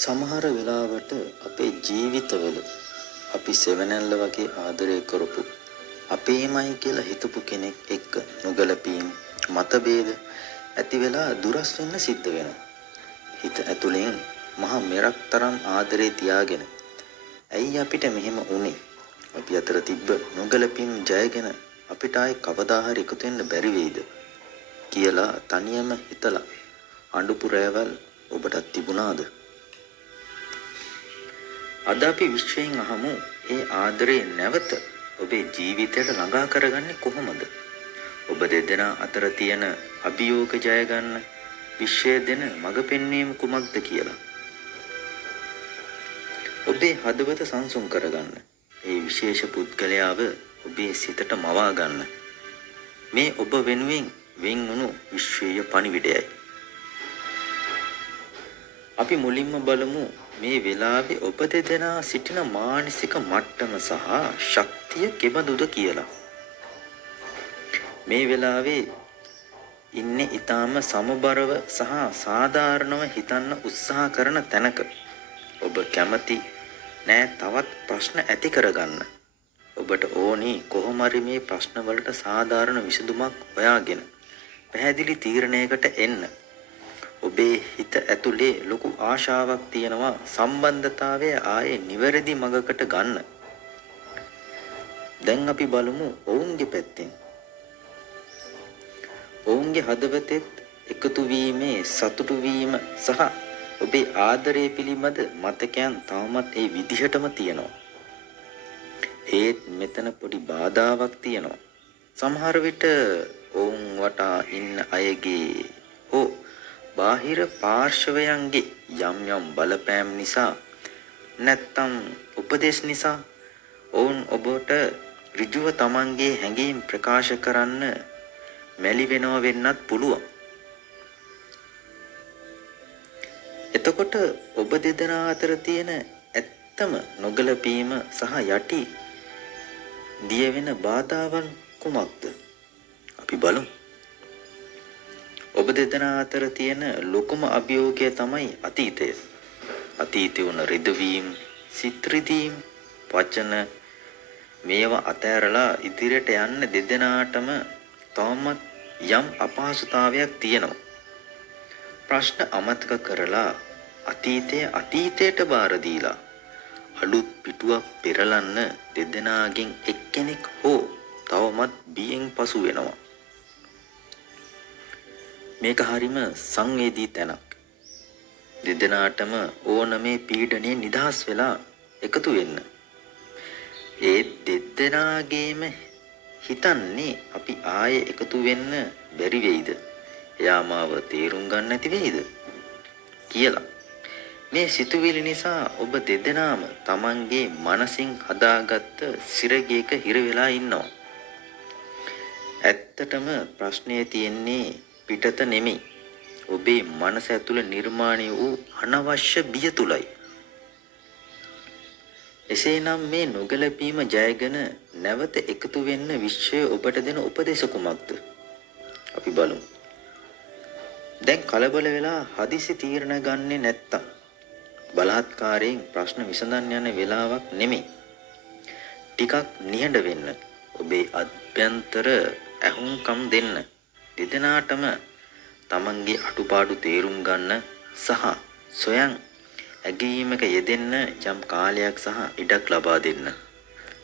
සමහර වෙලාවට අපේ ජීවිතවල අපි සෙවණැල්ල වගේ ආදරය කරපු අපේමයි කියලා හිතපු කෙනෙක් එක්ක නොගැලපීම් මතභේද ඇති වෙලා දුරස් වෙන්න සිද්ධ වෙනවා. හිත ඇතුලෙන් මහා මෙරක් තරම් ආදරේ තියාගෙන ඇයි අපිට මෙහෙම වුනේ? අපි අතර තිබ්බ නොගැලපීම් ජයගෙන අපිට ආයේ කවදා හරි එකතු වෙන්න බැරි වෙයිද කියලා තනියම හිතලා අඬපු රැවල් ඔබටත් තිබුණාද? අද අපි විශ්වයෙන් අහමු ඒ ආදරේ නැවත ඔබේ ජීවිතයට ළඟා කරගන්නේ කොහොමද? ඔබ දෙදෙනා අතර තියෙන අභියෝග ජය ගන්න විශ්වය දෙන මඟ පෙන්වීම කුමක්ද කියලා. ඔබේ හදවත සංසුන් කරගන්න. ඒ විශේෂ පුද්ගලයාව ඔබේ සිතට මවා ගන්න. මේ ඔබ වෙනුවෙන් වෙන් වුණු විශ්වීය පණිවිඩයයි. අපි මුලින්ම බලමු මේ වෙලාවේ ඔබ දෙදෙනා සිටින මානසික මට්ටම සහ ශක්තිය කෙබඳුද කියලා. මේ වෙලාවේ ඉන්නේ ඊටාම සමබරව සහ සාධාරණව හිතන්න උත්සාහ කරන තැනක. ඔබ කැමති නෑ තවත් ප්‍රශ්න ඇති කරගන්න. ඔබට ඕනි කොහොම හරි මේ ප්‍රශ්න වලට සාධාරණ විසඳුමක් හොයාගෙන පැහැදිලි තීරණයකට එන්න. ඔබේ හිත ඇතුලේ ලොකු ආශාවක් තියෙනවා සම්බන්ධතාවය ආයේ නිවැරදි මඟකට ගන්න. දැන් අපි බලමු ඔවුන්ගේ පැත්තෙන්. ඔවුන්ගේ හදවතෙත් එකතු වීමේ සතුටු වීම සහ ඔබේ ආදරය පිළිබඳ මතකයන් තවමත් ඒ විදිහටම තියෙනවා. ඒත් මෙතන පොඩි බාධාවක් තියෙනවා. සමහර විට ඔවුන් වටා ඉන්න අයගේ හෝ බාහිර පාර්ශවයන්ගේ යම් යම් බලපෑම් නිසා නැත්තම් උපදේශ නිසා ඔවුන් ඔබට ඍජුව තමන්ගේ හැඟීම් ප්‍රකාශ කරන්න මැලි වෙනව වෙන්නත් පුළුවන්. එතකොට ඔබ දෙදෙනා අතර තියෙන ඇත්තම නොගැලපීම සහ යටි දිය වෙන බාධාවන් කුමක්ද? අපි බලමු. ඔබ දෙදෙනා අතර තියෙන ලොකුම අභියෝගය තමයි අතීතය. අතීතේ වුණ රිදවීම්, සිත් රිදීම්, වචන මේවා අතහැරලා ඉදිරියට යන්න දෙදෙනාටම තවමත් යම් අපහසුතාවයක් තියෙනවා. ප්‍රශ්න අමතක කරලා අතීතයට බාර දීලා අලුත් පිටුවක් පෙරලන්න දෙදෙනාගෙන් එක්කෙනෙක් හෝ තවමත් බියෙන් පසු වෙනවා. මේක හරීම සංවේදී තැනක්. දෙදෙනාටම ඕන මේ පීඩණයෙන් නිදහස් වෙලා එකතු වෙන්න. ඒ දෙදෙනාගේම හිතන්නේ අපි ආයේ එකතු වෙන්න බැරි වෙයිද? එයා මාව තේරුම් ගන්න නැති වෙයිද කියලා. මේ සිතුවිලි නිසා ඔබ දෙදෙනාම Tamanගේ මනසින් හදාගත්ත සිරගයක හිර වෙලා ඉන්නවා. ඇත්තටම ප්‍රශ්නේ තියෙන්නේ පිටත නෙමෙයි. ඔබේ මනස ඇතුළේ නිර්මාණය වූ අනවශ්‍ය බිය තුලයි. එසේනම් මේ නොගැලපීම ජයගෙන නැවත එකතු වෙන්න විශ්වය ඔබට දෙන උපදේශ කුමක්ද? අපි බලමු. දැන් කලබල වෙලා හදිසි තීරණ ගන්නෙ නැත්තම් බලහත්කාරයෙන් ප්‍රශ්න විසඳන්න යන වෙලාවක් නෙමෙයි. ටිකක් නිහඬ වෙන්න. ඔබේ අභ්‍යන්තර ඇහුම්කම් දෙන්න. දෙදෙනාටම තමන්ගේ අඩුපාඩු තේරුම් ගන්න සහ සොයන් ඇගීමක යෙදෙන්න යම් කාලයක් සහ ඉඩක් ලබා දෙන්න.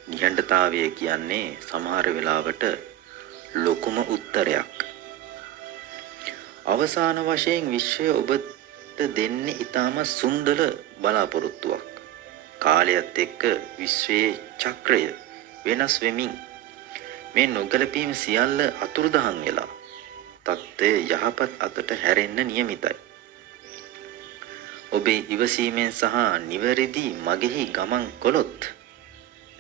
නිහඬතාවය කියන්නේ සමහර වෙලාවට ලොකුම උත්තරයක්. අවසාන වශයෙන් විශ්වය ඔබට දෙන්නේ ඊටම සුන්දර බලාපොරොත්තුවක්. කාලයත් එක්ක විශ්වයේ චක්‍රය වෙනස් වෙමින් මේ නොගැලපීම් සියල්ල අතුරුදහන් වෙලා තත්ත්වය යහපත් අතට හැරෙන්න නියමිතයි. ඔබේ ඉවසීමෙන් සහ නිවැරදි මගෙහි ගමන් කළොත්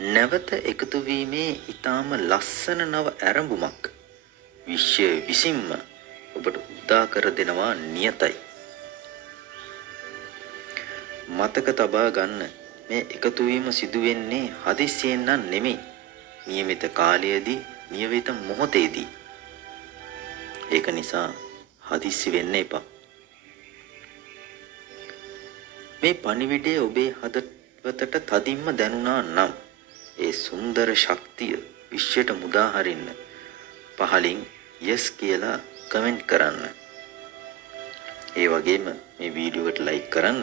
නැවත එකතු වීමේ ඊටම ලස්සන නව ආරම්භයක් විශ්වය විසින්ම ඔබට උදා කර දෙනවා නියතයි. මතක තබා ගන්න මේ එකතු වීම සිදු වෙන්නේ හදිස්සියෙන් නම් නෙමෙයි. නියමිත කාලයේදී නියමිත මොහොතේදී. ඒක නිසා හදිස්සි වෙන්න එපා. මේ පණිවිඩය ඔබේ හදවතට තදින්ම දැනුණා නම් ඒ සුන්දර ශක්තිය විශ්වයට මුදා හරින්න පහලින් yes කියලා කමෙන්ට් කරන්න. ඒ වගේම මේ වීඩියෝ එකට ලයික් කරන්න.